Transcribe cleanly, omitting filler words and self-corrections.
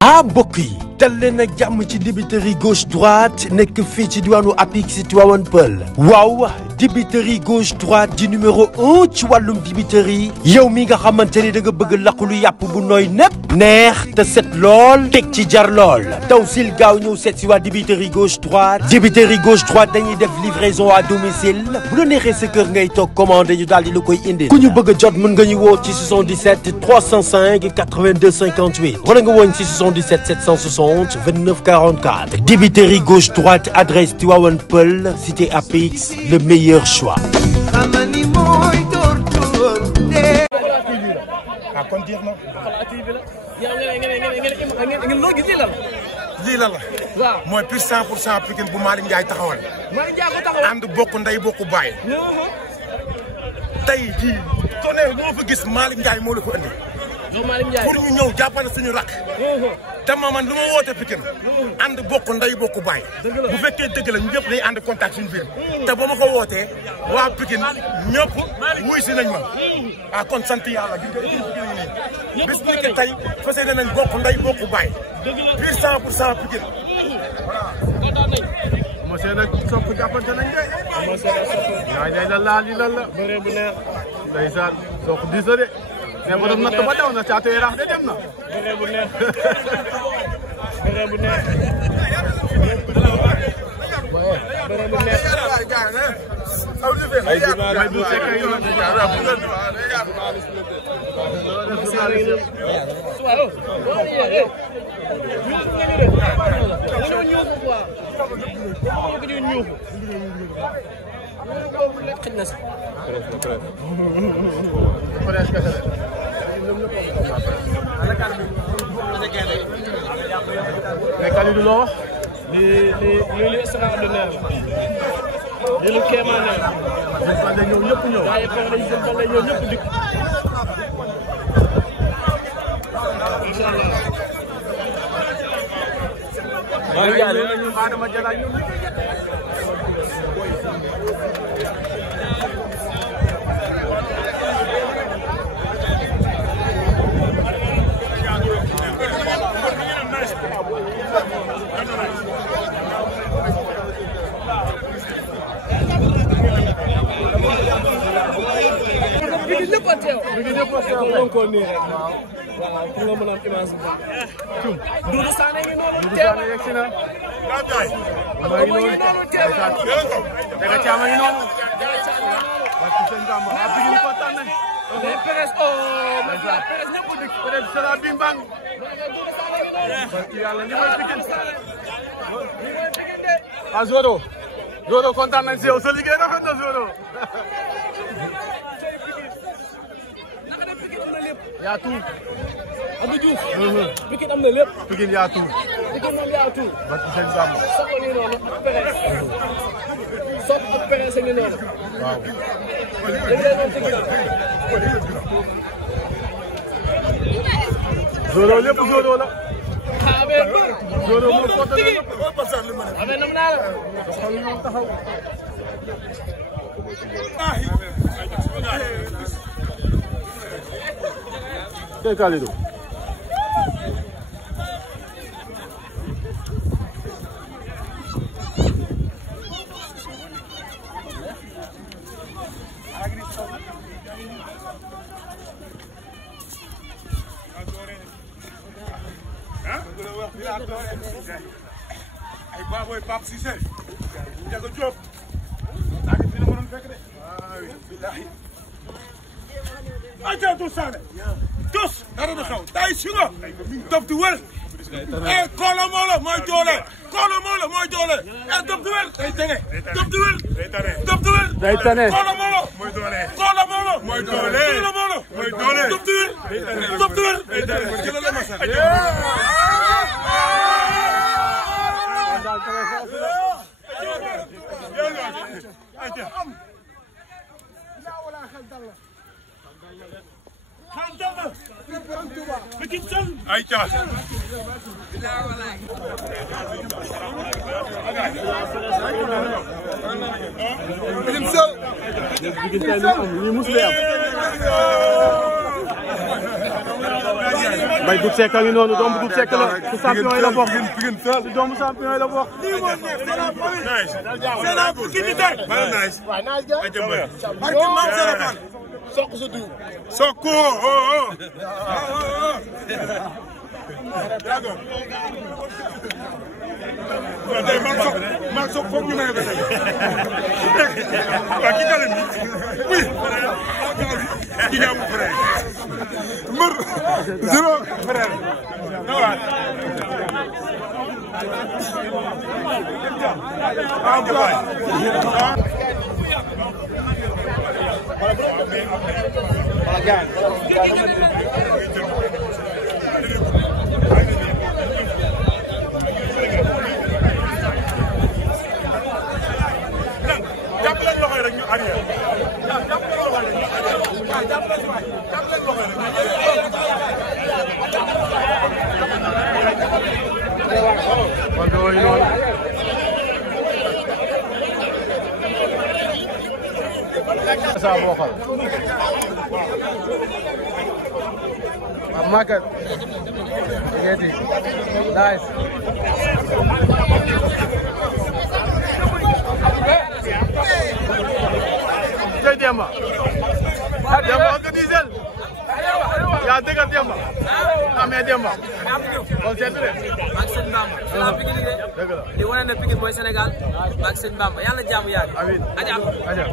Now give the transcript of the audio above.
ah mbokk yi dal leen ak jàmm ci dibiteri gauche droite nekk fii ci diwaanu Apix ci Tivaouane Peulh waaw dibiteri gauche droite di numéro 1 ci wàllum dibiteri yow mi nga xamante ni da nga bëgg laqulu yàpp bu nooy nepp neex te set lool teg ci jar lool taw sil gaaw ñëw seet si waa dibiteri gauche droite dañuy def livraison à domicile bu la neexee sa kër ngay toog commandé ñu daal di la koy indil ku ñu bëgg a jot mën nga ñu woo ci 77 305 82 58 wala nga woon ci 77 760 29 44 dibiteri gauche droite adresse Tivaouane Peulh cité Apix le meilleur choix. kon jeex na. lii la la. waaw mooy plus 100% Pikine bu Malick Ndiaye taxawal. Malick Ndiaye ko taxawal. ànd bokk ndey bokk baay. tey jii tonnerre moo fa gis Malick Ndiaye moo la ko andi. donc Malick Ndiaye pour ñu ñëw jàppale suñu rakk. te man lu ma woote Pikine ànd bokk ndey bokk baay. bu fekkee dëgg la ñëpp day ànd contact suñu biir. te ba ma ko wootee waa Pikine ñëpp wuy si nañ ma. ah kon sant yàlla bi nga bis bu nekk tey fas yéene nañ bokk ndey bokk baay. plus 100% Pikine. kontaan nañ. monsieur nag sopp jàppante nañ de. monsieur nag sopp. yaay day la laal yi lan la. bëree bu neex. ndeysaan sopp diis la de. mais borom natt ba daw na caatu yaraax de dem na. bëree bu neex. bëree bu neex. bëree bu neex. ay jumaa du fekk yu la mais Kalidou loo wax li extraordinaire la li lu kéemaane la ñëw ñëpp ñëw waaye fexe nañu seen fan la ñëw ñëpp dikk incha allah Malick Ndiaye ñu Adama Jalaay ñoom ñëpp a teew. waaw ko nii rek. waaw pour nga mën a am image bu baax. Doudou Sané ngi noonu teew. Doudou Sané yegg si na. maa ngi noonu teew. Daga Caama ngi noonu. parce que seen gàmm waa Pikine kontaan nañ. mais Perez oh mais la Perez ñëpp a dikk. Perez sera bimbang. parce que yàlla li mooy Pikine. ah Zoro. Zoro kontaan nañ si yow sa liggéey rafet na Zoro. yaa tuut. Abdou Diouf. Pikine am na lépp. Pikine yaa tuut. Pikine moom yaa tuut. parce que seen gàmm. Sokone ngi noonu ak Perez. Sok ak Perez ngi noonu. waaw. léegi nag moom ci ginnaaw. Zoro lépp Zoro la. ah mais Zoro moom kottu na lépp. ah mais nam naa la. xool ñoom taxaw. tey Kalidou. ay baboy Pape Cissé Ndiaga Diop daa di fi la mënoon fekk de billahi aja Doudou Sané tos dara du xew day singa dof di wër Kolo Molo mooy doole Kolo Molo mooy doole dof di wër day tane dof di wër dof di wër day tane Kolo Molo mooy doole Kolo Molo mooy doole Kolo Molo mooy doole dof di wër dof di wër day tane jëlal ma sa ay ca Pikine Mbaye Doudou Seck a ngi noonu doomu Doudou Seck la ci champion yi la bokk ci doomu champion yi la bokk. c'est la Sokko man sok foog ñu may ko waa ki galen bi oui ki nga mu frère mbër zéro frère nawaat Market. Get it. Nice. Demba. Demba organiser. Ya dega Demba. Amé Demba. Kon seetu de. Maak Sëñ Bamba. Ala Pikine de. Dëgg la. Di wane ne Pikine mooy Sénégal. Maak Sëñ Bamba. Yàlla jaamu yaa ngi. Amiin. Aja. Aja.